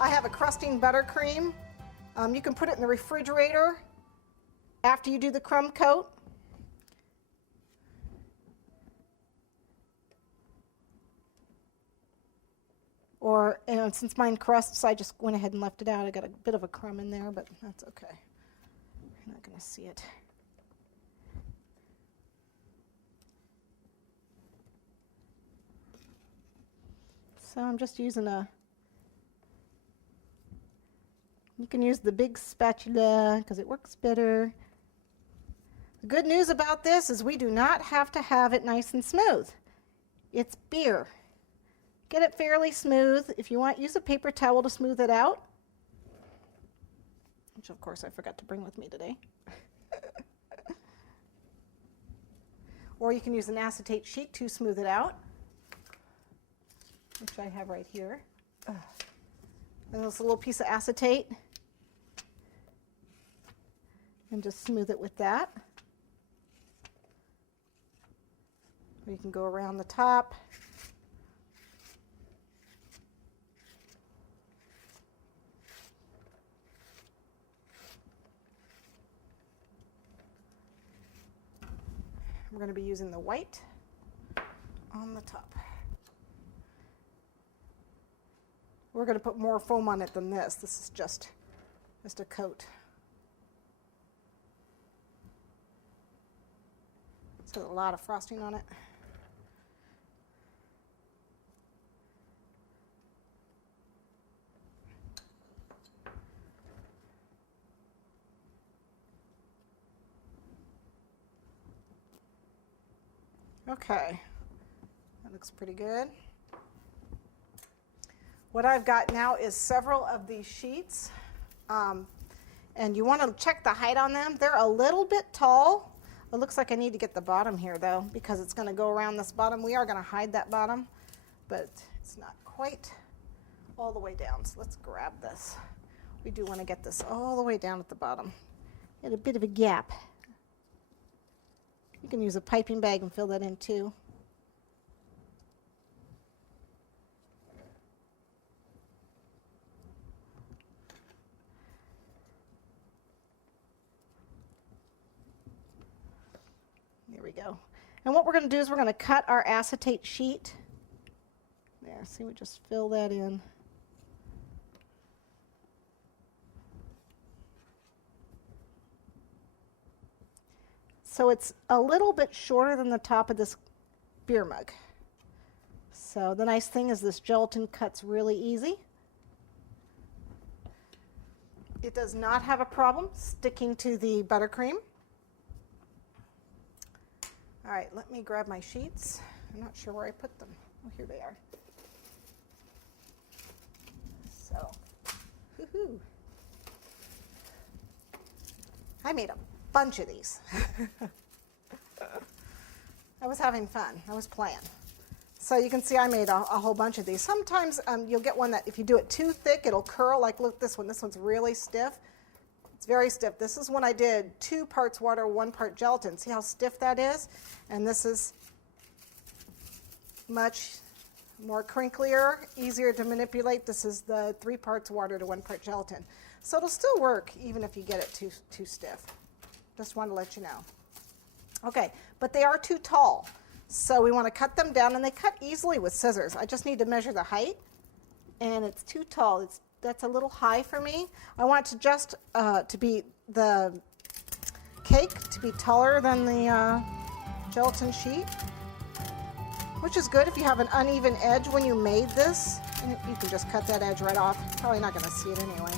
I have a crusting buttercream. You can put it in the refrigerator after you do the crumb coat. Or, and since mine crusts, I just went ahead and left it out. I got a bit of a crumb in there, but that's okay. You're not going to see it. So I'm just using you can use the big spatula because it works better. The good news about this is we do not have to have it nice and smooth. It's beer. Get it fairly smooth. If you want, use a paper towel to smooth it out, which of course I forgot to bring with me today. Or you can use an acetate sheet to smooth it out, which I have right here. And this little piece of acetate, and just smooth it with that. Or you can go around the top. We're going to be using the white on the top. We're going to put more foam on it than this. This is just a coat. It's got a lot of frosting on it. Okay, that looks pretty good. What I've got now is several of these sheets, and you want to check the height on them. They're a little bit tall. It looks like I need to get the bottom here though, because it's going to go around this bottom. We are going to hide that bottom, but it's not quite all the way down. So let's grab this. We do want to get this all the way down at the bottom. Get a bit of a gap. You can use a piping bag and fill that in too. There we go. And what we're going to do is we're going to cut our acetate sheet. There, see, we just fill that in. So it's a little bit shorter than the top of this beer mug. So the nice thing is this gelatin cuts really easy. It does not have a problem sticking to the buttercream. All right, let me grab my sheets. I'm not sure where I put them. Oh, here they are. So, woohoo. I made a bunch of these. I was having fun. I was playing. So you can see I made a whole bunch of these. Sometimes you'll get one that if you do it too thick, it'll curl. Like look, this one. This one's really stiff. It's very stiff. This is when I did 2 parts water, 1 part gelatin. See how stiff that is? And this is much more crinklier, easier to manipulate. This is the 3 parts water to 1 part gelatin. So it'll still work even if you get it too stiff. Just want to let you know. Okay, but they are too tall. So we want to cut them down, and they cut easily with scissors. I just need to measure the height, and it's too tall. That's a little high for me. I want to just to be the cake to be taller than the gelatin sheet, which is good if you have an uneven edge when you made this. And you can just cut that edge right off. Probably not going to see it anyway.